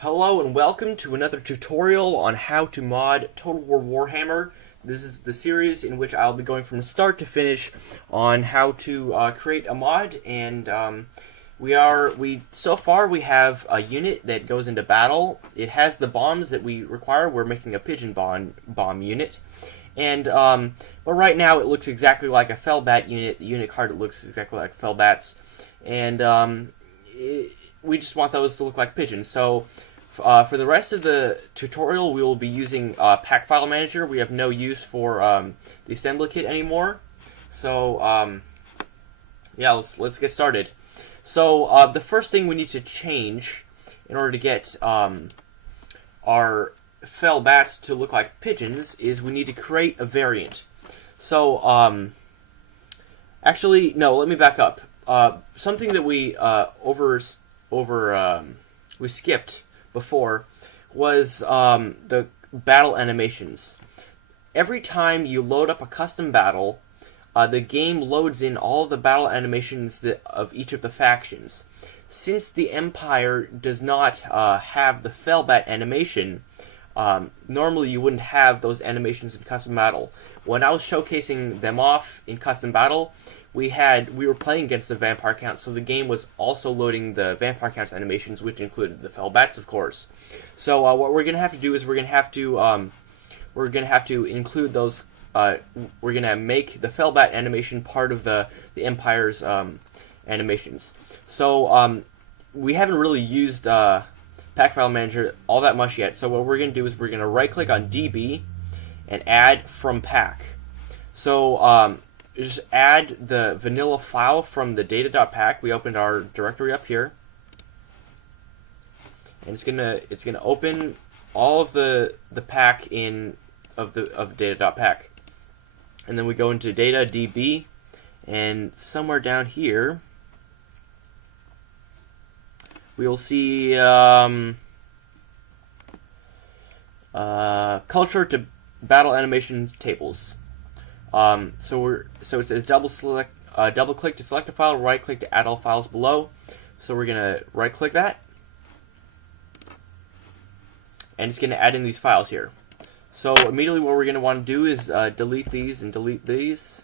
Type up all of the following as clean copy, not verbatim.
Hello and welcome to another tutorial on how to mod Total War Warhammer. This is the series in which I'll be going from start to finish on how to create a mod, and so far we have a unit that goes into battle. It has the bombs that we require. We're making a Pigeon bomb unit, and but right now it looks exactly like a Fellbat unit. The unit card looks exactly like Fellbats, and we just want those to look like pigeons. So for the rest of the tutorial, we will be using Pack File Manager. We have no use for the assembly kit anymore. So yeah, let's get started. So the first thing we need to change in order to get our fell bats to look like pigeons is we need to create a variant. So actually, no, let me back up. Something that we we skipped before was the battle animations. Every time you load up a custom battle, the game loads in all of the battle animations of each of the factions. Since the Empire does not have the Fellbat animation, normally you wouldn't have those animations in custom battle. When I was showcasing them off in custom battle, we were playing against the vampire count, so the game was also loading the vampire counts animations, which included the Fellbats, of course. So what we're gonna have to do is we're gonna have to include those. We're gonna make the Fellbat animation part of the Empire's animations. So we haven't really used Pack File Manager all that much yet. So what we're gonna do is we're gonna right click on DB and add from pack. So just add the vanilla file from the data.pack. We opened our directory up here, and it's gonna open all of the pack of data.pack, and then we go into data DB, and somewhere down here we'll see culture to battle animation tables. So it says double click to select a file, right click to add all files below. So we're gonna right click that, and it's gonna add in these files here. So immediately what we're gonna want to do is delete these and delete these,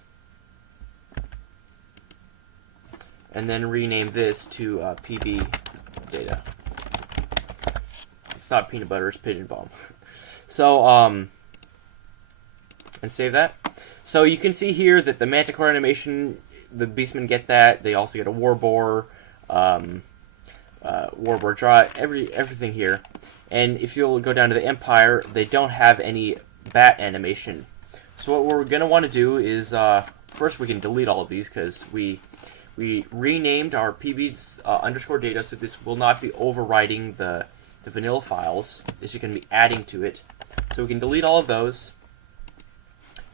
and then rename this to PB data. It's not peanut butter, it's pigeon bomb. So and save that. So you can see here that the Manticore animation, the Beastmen get that. They also get a Warboar, Warboar draw, everything here. And if you'll go down to the Empire, they don't have any bat animation. So what we're going to want to do is, first we can delete all of these because we renamed our PB's underscore data, so this will not be overwriting the vanilla files. This is going to be adding to it. So we can delete all of those,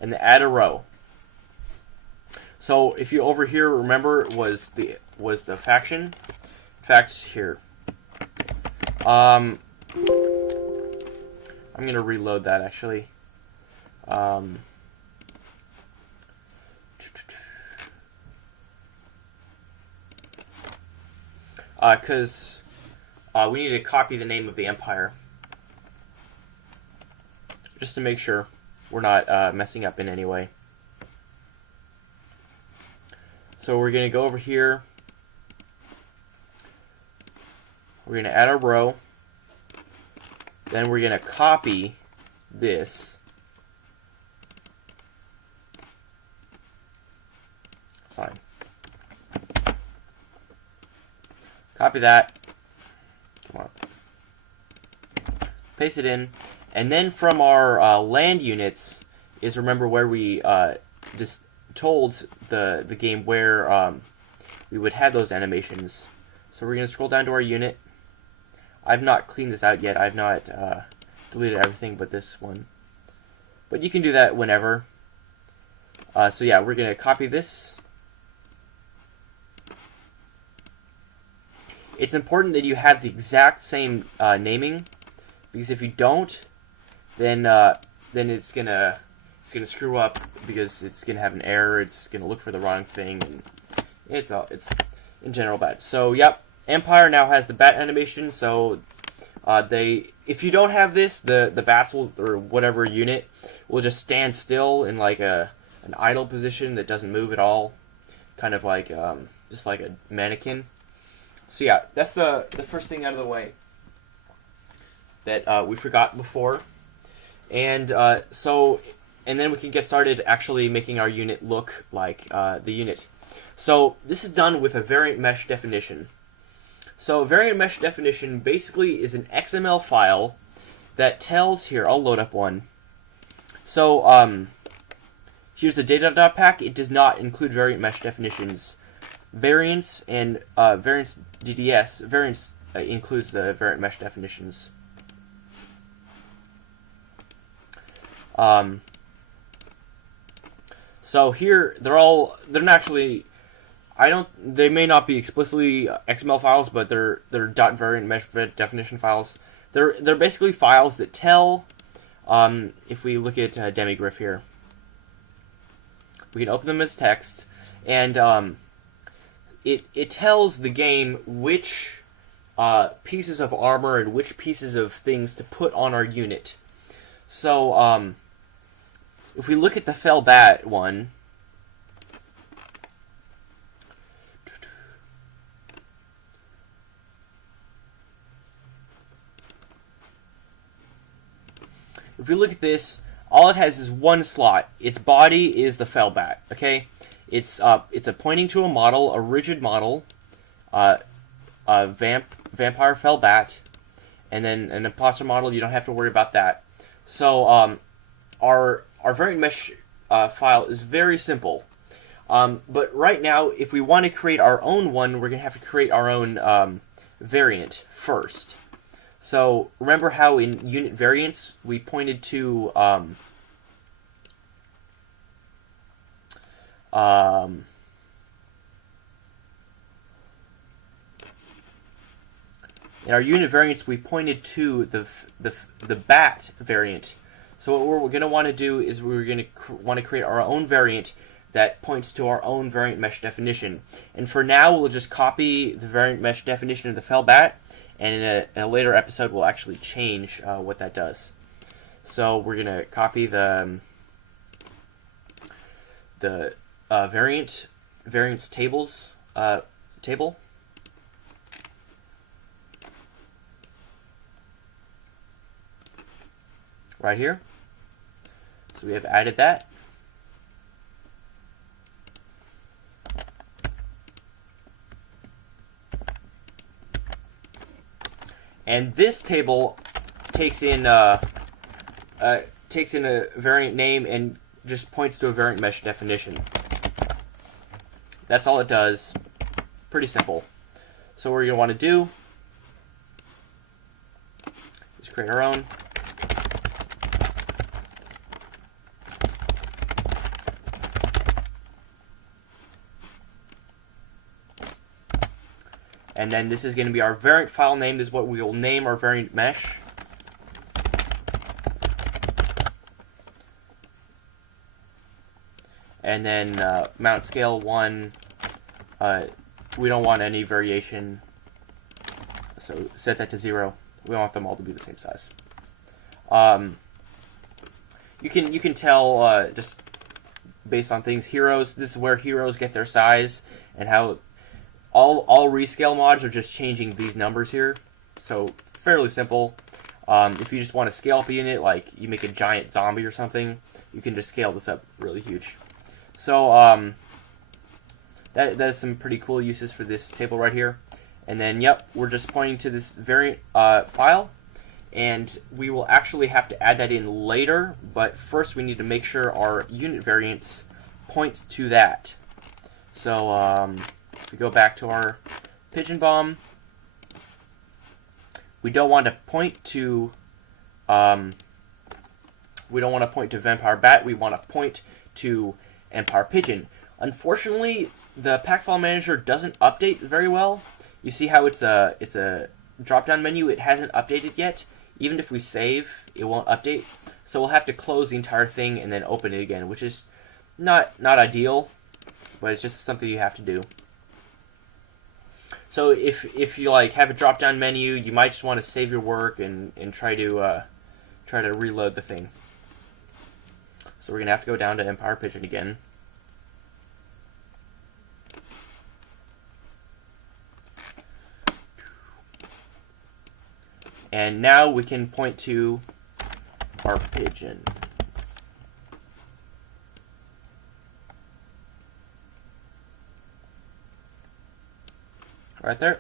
and add a row. So if you over here remember was the faction. In fact, here I'm gonna reload that actually. Because we need to copy the name of the Empire just to make sure we're not messing up in any way. So we're going to go over here. We're going to add a row. Then we're going to copy this. Fine. Copy that. Come on. Paste it in. And then from our land units is remember where we just told the game where we would have those animations. So we're going to scroll down to our unit. I've not cleaned this out yet. I've not deleted everything but this one. But you can do that whenever. So yeah, we're going to copy this. It's important that you have the exact same naming, because if you don't, then it's gonna screw up, because it's gonna have an error. It's gonna look for the wrong thing, and it's in general bad. So yep, Empire now has the bat animation, so if you don't have this, the bats will, or whatever unit, will just stand still in like an idle position that doesn't move at all, kind of like just like a mannequin. So yeah, that's the first thing out of the way that we forgot before, and and then we can get started actually making our unit look like the unit. So this is done with a variant mesh definition. So a variant mesh definition basically is an XML file that tells, here, I'll load up one. So here's the data.pack. It does not include variant mesh definitions. Variants and variants DDS, variants includes the variant mesh definitions. So here, they're not actually, they may not be explicitly XML files, but they're .variant mesh definition files. They're basically files that tell, if we look at demigriff here, we can open them as text, and it tells the game which pieces of armor and which pieces of things to put on our unit. So, if we look at the Fell Bat one, if we look at this, all it has is one slot. Its body is the Fell Bat. Okay, it's a pointing to a model, a rigid model, a vampire Fell Bat, and then an imposter model. You don't have to worry about that. So our variant mesh file is very simple. But right now, if we want to create our own one, we're going to have to create our own variant first. So remember how in unit variants we pointed to in our unit variants we pointed to the bat variant. So what we're going to want to do is we're going to want to create our own variant that points to our own variant mesh definition. And for now, we'll just copy the variant mesh definition of the Fell Bat, and in a later episode, we'll actually change what that does. So we're going to copy the variance tables table. Right here. So we have added that. And this table takes in a variant name and just points to a variant mesh definition. That's all it does. Pretty simple. So what we're going to want to do is create our own. And then this is going to be our variant file name. This is what we will name our variant mesh. And then mount scale 1. We don't want any variation, so set that to 0. We want them all to be the same size. You can tell just based on things. Heroes. This is where heroes get their size, and how all rescale mods are just changing these numbers here. So fairly simple. If you just want to scale up a unit, like you make a giant zombie or something, you can just scale this up really huge. So that is some pretty cool uses for this table right here. And then, yep, we're just pointing to this variant file, and we will actually have to add that in later, but first we need to make sure our unit variants points to that. So if we go back to our Pigeon Bomb, we don't want to point to Vampire Bat. We want to point to Empire Pigeon. Unfortunately, the pack file manager doesn't update very well. You see how it's a drop-down menu. It hasn't updated yet. Even if we save, it won't update. So we'll have to close the entire thing and then open it again, which is not ideal, but it's just something you have to do. So if you like have a drop down menu, you might just want to save your work and try to reload the thing. So we're gonna have to go down to Empire Pigeon again. And now we can point to our pigeon. Right there.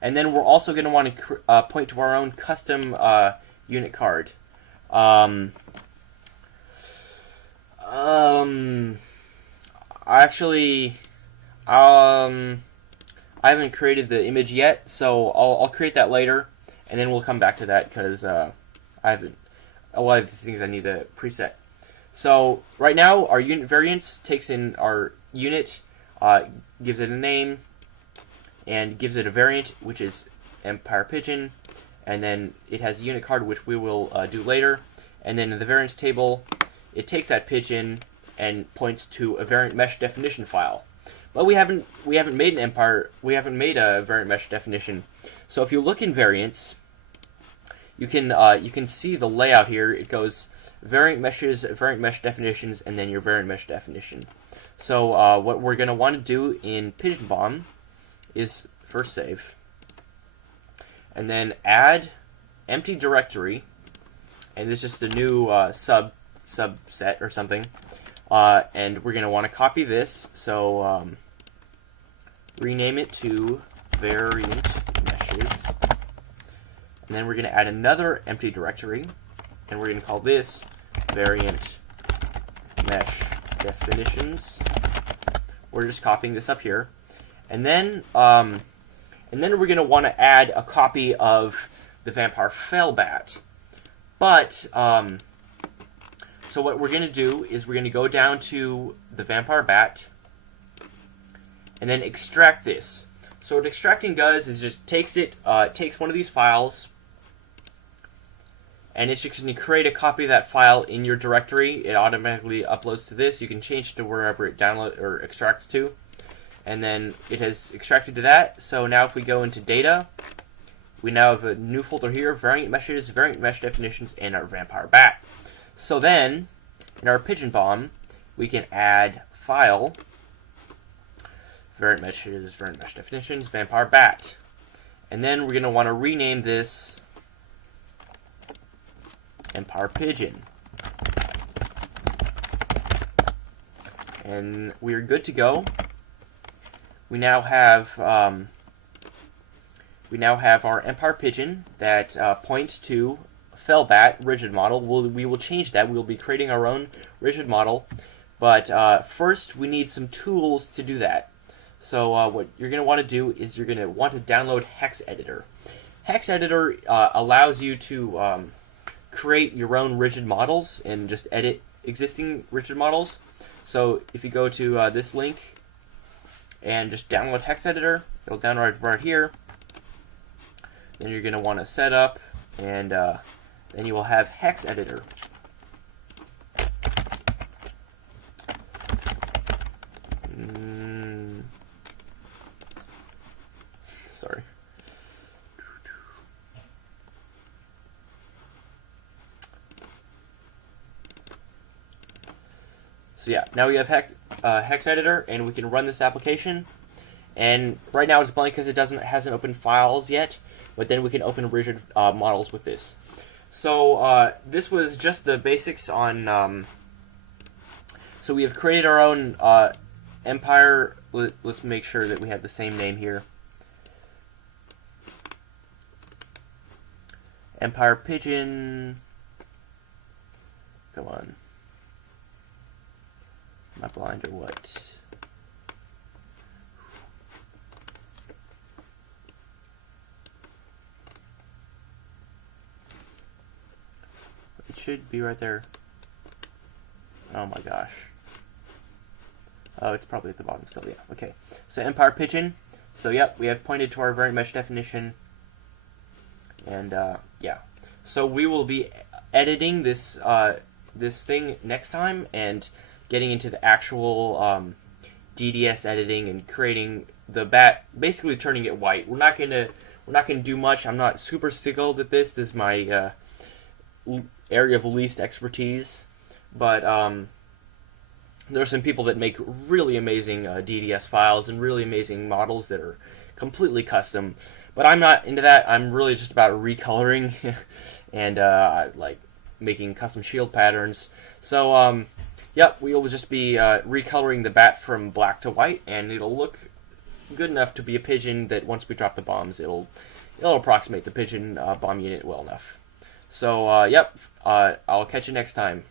And then we're also going to want to point to our own custom unit card. Actually, I haven't created the image yet, so I'll create that later, and then we'll come back to that because I haven't. A lot of these things I need to preset. So right now, our unit variants takes in our unit, gives it a name, and gives it a variant, which is Empire Pigeon, and then it has a unit card, which we will do later. And then in the variants table, it takes that pigeon and points to a variant mesh definition file. But we haven't made a variant mesh definition. So if you look in variants, you can see the layout here. It goes variant meshes, variant mesh definitions, and then your variant mesh definition. So what we're going to want to do in Pigeon Bomb is first save, and then add empty directory, and this is just a new subset or something, and we're going to want to copy this, so rename it to variant meshes, and then we're going to add another empty directory, and we're going to call this variant mesh definitions. We're just copying this up here. And then we're going to want to add a copy of the Vampire Fellbat. But, so what we're going to do is we're going to go down to the Vampire Bat, and then extract this. So what extracting does is just takes one of these files, and it's just going to create a copy of that file in your directory. It automatically uploads to this. You can change to wherever it downloads or extracts to. And then it has extracted to that. So now if we go into data, we now have a new folder here, variant meshes, variant mesh definitions, and our Vampire Bat. So then, in our Pigeon Bomb, we can add file, variant meshes, variant mesh definitions, Vampire Bat. And then we're going to want to rename this Empire Pigeon. And we're good to go. We now have our Empire Pigeon that points to Fellbat rigid model. We will change that. We will be creating our own rigid model, but first we need some tools to do that. So what you're going to want to do is you're going to want to download Hex Editor. Hex Editor allows you to create your own rigid models and just edit existing rigid models. So if you go to this link and just download Hex Editor, it'll download right here. Then you're going to want to set up, and then you will have Hex Editor. Sorry. So yeah, now we have Hex Editor, and we can run this application. And right now it's blank because it hasn't opened files yet, but then we can open rigid models with this. So this was just the basics on. So we have created our own Empire. Let's make sure that we have the same name here. Empire Pigeon. Come on. Am I blind or what? It should be right there. Oh my gosh. Oh, it's probably at the bottom still, yeah. Okay. So Empire Pigeon. So yep, we have pointed to our variant mesh definition. And yeah. So we will be editing this this thing next time and getting into the actual DDS editing and creating the bat, basically turning it white. We're not gonna do much. I'm not super skilled at this. This is my area of least expertise, but there are some people that make really amazing DDS files and really amazing models that are completely custom. But I'm not into that. I'm really just about recoloring and like making custom shield patterns. So yep, we will just be recoloring the bat from black to white, and it'll look good enough to be a pigeon that once we drop the bombs, it'll approximate the pigeon bomb unit well enough. So yep, I'll catch you next time.